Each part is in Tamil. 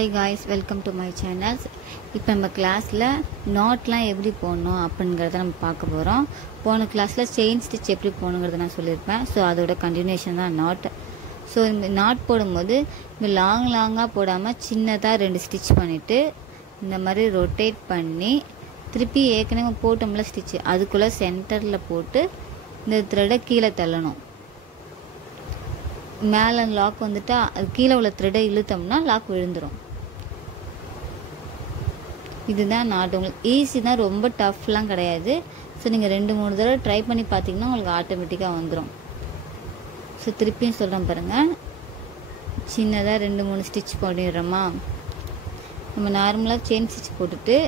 Hi guys, welcome to my channel. இப்போ நம்ம கிளாஸில் நாட்லாம் எப்படி போடணும் அப்படிங்கிறத நம்ம பார்க்க போகிறோம். போன கிளாஸில் செயின் ஸ்டிச் எப்படி போகணுங்கிறத நான் சொல்லியிருப்பேன். ஸோ அதோட கண்டினியூஷன் தான் நாட். ஸோ இந்த நாட் போடும்போது இந்த லாங்காக போடாமல் சின்னதாக 2 ஸ்டிச் பண்ணிவிட்டு இந்த மாதிரி ரொட்டேட் பண்ணி திருப்பி ஏற்கனவே போட்டோம்ல ஸ்டிச்சு அதுக்குள்ளே சென்டரில் போட்டு இந்த த்ரெடை கீழே தள்ளணும். மேலே லாக் வந்துட்டா அது கீழே உள்ள த்ரெடை இழுத்தோம்னா லாக் விழுந்துடும். இதுதான் நாட். உங்களுக்கு ஈஸி தான், ரொம்ப டஃப்லாம் கிடையாது. ஸோ நீங்கள் 2-3 தடவை ட்ரை பண்ணி பார்த்தீங்கன்னா உங்களுக்கு ஆட்டோமேட்டிக்காக வந்துடும். ஸோ திருப்பியும் சொல்கிறேன் பாருங்கள். சின்னதாக 2-3 ஸ்டிச் போட்டுடுறோமா. நம்ம நார்மலாக செயின் ஸ்டிச் போட்டுட்டு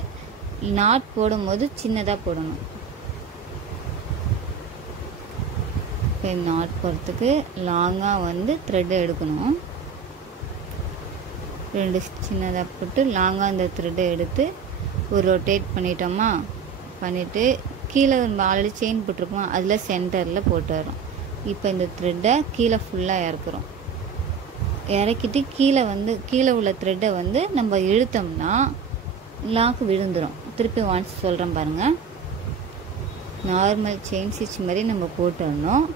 நாட் போடும்போது சின்னதாக போடணும். இப்போ நாட் போடுறதுக்கு லாங்காக வந்து த்ரெட்டை எடுக்கணும். 2 சின்னதாக போட்டு லாங்காக இந்த த்ரெட்டை எடுத்து ஒரு ரொட்டேட் பண்ணிட்டோமா. பண்ணிவிட்டு கீழே ஆல்ரெடி செயின் போட்டிருக்கோம் அதில் சென்டரில் போட்டு வரோம். இப்போ இந்த த்ரெட்டை கீழே ஃபுல்லாக இறக்குறோம். இறக்கிட்டு கீழே உள்ள த்ரெட்டை வந்து நம்ம இழுத்தோம்னா லாக் விழுந்துடும். திருப்பி ஒன்ஸ் சொல்கிறேன் பாருங்கள். நார்மல் செயின் ஸ்டிச் மாதிரி நம்ம போட்டுடணும்.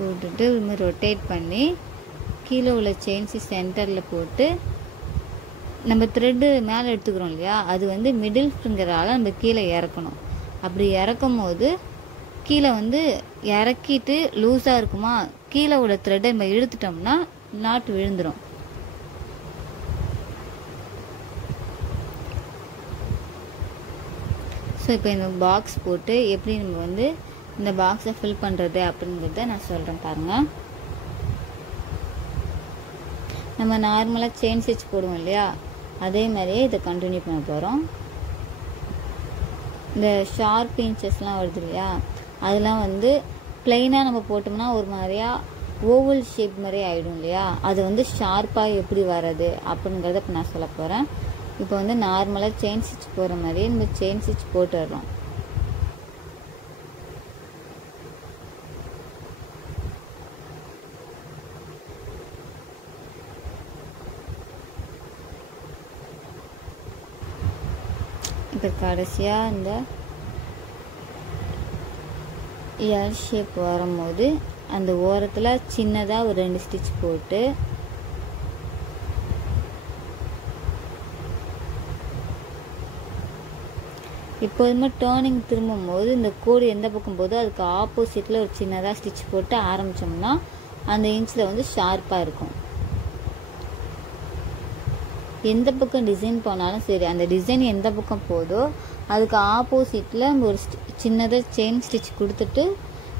போட்டுட்டு ஒரு மாதிரி ரொட்டேட் பண்ணி கீழே உள்ள செயின் ஸ்டிச் சென்டரில் போட்டு நம்ம த்ரெட்டு மேலே எடுத்துக்கிறோம் இல்லையா, அது வந்து மிடில் ஃபிங்கரால் நம்ம கீழே இறக்கணும். அப்படி இறக்கும் போது கீழே வந்து இறக்கிட்டு லூஸாக இருக்குமா, கீழே உள்ள த்ரெட்டை நம்ம இழுத்துட்டோம்னா நாட் விழுந்துடும். ஸோ இப்போ இந்த பாக்ஸ் போட்டு எப்படி நம்ம வந்து இந்த பாக்ஸை ஃபில் பண்ணுறது அப்படிங்கிறத நான் சொல்கிறேன் பாருங்கள். நம்ம நார்மலாக செயின் ஸ்டிச் போடுவோம் இல்லையா, அதே மாதிரியே இதை கண்டினியூ பண்ண போகிறோம். இந்த ஷார்ப் இன்ச்சஸ்லாம் வருது இல்லையா, அதெல்லாம் வந்து பிளெயினாக நம்ம போட்டோம்னா ஒரு மாதிரியா ஓவல் ஷேப் மாதிரி ஆகிடும் இல்லையா, அது வந்து ஷார்ப்பாக எப்படி வர்றது அப்படிங்கிறத இப்போ நான் சொல்ல போகிறேன். இப்போ வந்து நார்மலாக செயின் ஸ்டிச் போகிற மாதிரியே நம்ம செயின் ஸ்டிச் போட்டுடுறோம். இப்போ கடைசியாக இந்த எல் ஷேப் வரும்போது அந்த ஓரத்தில் சின்னதாக ஒரு 2 ஸ்டிச் போட்டு எப்போதுமே டேர்னிங் திரும்பும் போது இந்த கோடு எந்த பக்கம் போதோ அதுக்கு ஆப்போசிட்டில் ஒரு சின்னதாக ஸ்டிச் போட்டு ஆரம்பித்தோம்னா அந்த இன்ச்சில் வந்து ஷார்ப்பாக இருக்கும். எந்த பக்கம் டிசைன் போனாலும் சரி, அந்த டிசைன் எந்த பக்கம் போதோ அதுக்கு ஆப்போசிட்டில் ஒரு சின்னதாக செயின் ஸ்டிச் கொடுத்துட்டு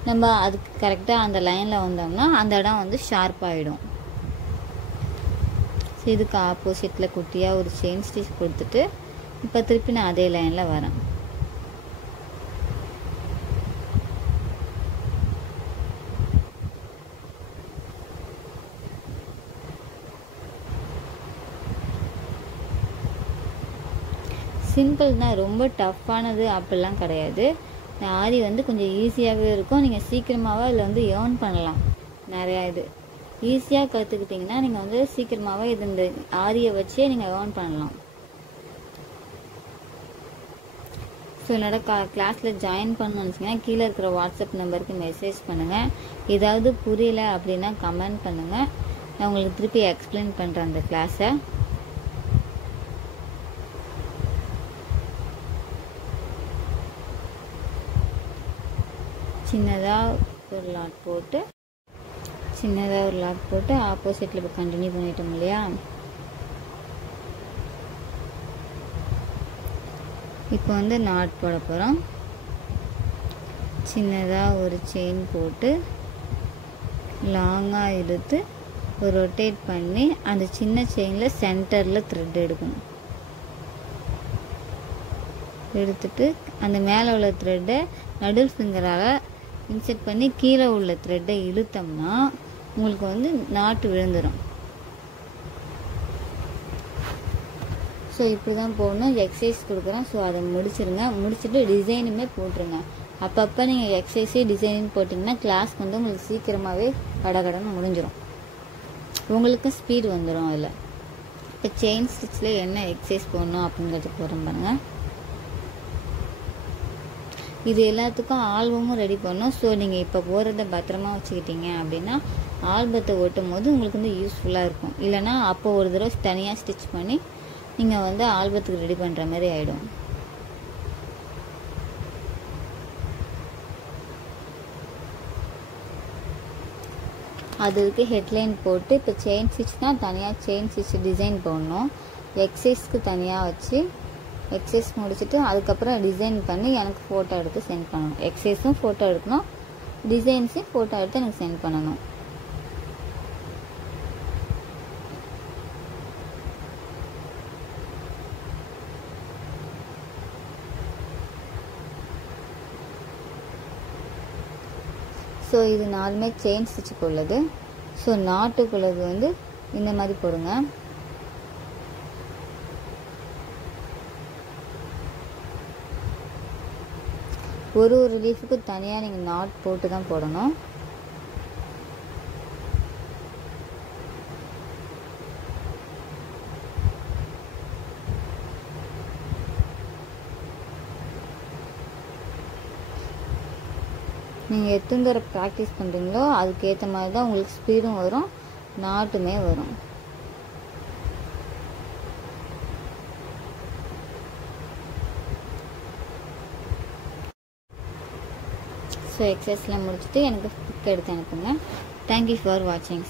நம்ம அதுக்கு கரெக்டாக அந்த லைனில் வந்தோம்னா அந்த இடம் வந்து ஷார்ப்பாகிடும். ஸோ இதுக்கு ஆப்போசிட்டில் குட்டியாக ஒரு செயின் ஸ்டிச் கொடுத்துட்டு இப்போ திருப்பி நான் அதே லைனில் வரேன். சிம்பிள் தான், ரொம்ப டஃப்பானது அப்படிலாம் கிடையாது. இந்த ஆரி வந்து கொஞ்சம் ஈஸியாகவே இருக்கும். நீங்கள் சீக்கிரமாகவே இதில் வந்து ஏர்ன் பண்ணலாம். நிறையா இது ஈஸியாக கற்றுக்கிட்டிங்கன்னா நீங்கள் வந்து சீக்கிரமாகவே இது இந்த ஆரியை வச்சே நீங்கள் ஏர்ன் பண்ணலாம். ஸோ என்னோட கிளாஸில் ஜாயின் பண்ணணும்னு நினச்சிங்கன்னா கீழே இருக்கிற வாட்ஸ்அப் நம்பருக்கு மெசேஜ் பண்ணுங்கள். ஏதாவது புரியல அப்படின்னா கமெண்ட் பண்ணுங்கள். நான் உங்களுக்கு திருப்பி எக்ஸ்பிளைன் பண்ணுறேன் அந்த கிளாஸை. சின்னதாக ஒரு லாக் போட்டு ஆப்போசிட்டில் இப்போ கண்டினியூ பண்ணிட்டோம் இல்லையா. இப்போ வந்து நாட் போட போகிறோம். சின்னதாக ஒரு செயின் போட்டு லாங்காக இழுத்து ஒரு ரொட்டேட் பண்ணி அந்த சின்ன செயினில் சென்டரில் த்ரெட் எடுக்கணும். எடுத்துட்டு அந்த மேலே உள்ள த்ரெட்டை நடுல் ஃபிங்கரால் இன்செர்ட் பண்ணி கீழே உள்ள த்ரெட்டை இழுத்தோம்னா உங்களுக்கு வந்து நாட்டு விழுந்துடும். ஸோ இப்படி தான் போடணும். எக்ஸசைஸ் கொடுக்குறேன். ஸோ அதை முடிச்சிருங்க. முடிச்சுட்டு டிசைனுமே போட்டுருங்க. அப்பப்போ நீங்கள் எக்ஸசைஸே டிசைனிங் போட்டிங்கன்னா கிளாஸ்க்கு வந்து உங்களுக்கு சீக்கிரமாகவே கடகடன்னு முடிஞ்சிடும், உங்களுக்கு ஸ்பீடு வந்துடும். அதில் இப்போ செயின் ஸ்டிச்சில் என்ன எக்ஸசைஸ் போடணும் அப்படிங்கிறது போகிறோம் பாருங்கள். இது எல்லாத்துக்கும் ஆல்பமும் ரெடி பண்ணணும். ஸோ நீங்கள் இப்போ போகிறத பத்திரமா வச்சுக்கிட்டீங்க அப்படின்னா ஆல்பத்தை ஓட்டும் போது உங்களுக்கு வந்து யூஸ்ஃபுல்லாக இருக்கும். இல்லைனா அப்போ ஒரு தடவை தனியாக ஸ்டிச் பண்ணி நீங்கள் வந்து ஆல்பத்துக்கு ரெடி பண்ணுற மாதிரி ஆகிடும். அதுக்கு ஹெட்லைன் போட்டு இப்போ செயின் ஸ்டிச்னா தனியாக செயின் ஸ்டிச் டிசைன் போடணும். எக்ஸசைஸ்க்கு தனியாக வச்சு எக்ஸசைஸ் முடிச்சுட்டு அதுக்கப்புறம் டிசைன் பண்ணி எனக்கு ஃபோட்டோ எடுத்து சென்ட் பண்ணணும். எக்ஸசைஸும் ஃபோட்டோ எடுக்கணும், டிசைன்ஸையும் ஃபோட்டோ எடுத்து எனக்கு சென்ட் பண்ணணும். ஸோ இது நாலுமே செயின் ஸ்டிச்சுக்கு உள்ளது. ஸோ நாட்டுக்குள்ளது வந்து இந்த மாதிரி போடுங்க. ஒரு லீஃபுக்கு தனியாக நீங்கள் நாட் போட்டு தான் போடணும். நீங்கள் எத்தனை தடவை ப்ராக்டிஸ் பண்ணுறீங்களோ அதுக்கேற்ற மாதிரி தான் உங்களுக்கு ஸ்பீடும் வரும், நாட்டுமே வரும். ஸோ எக்ஸசைஸ்லாம் முடிச்சுட்டு எனக்கு பிக் எடுத்து அனுப்புங்க. தேங்க்யூ ஃபார் வாட்சிங்.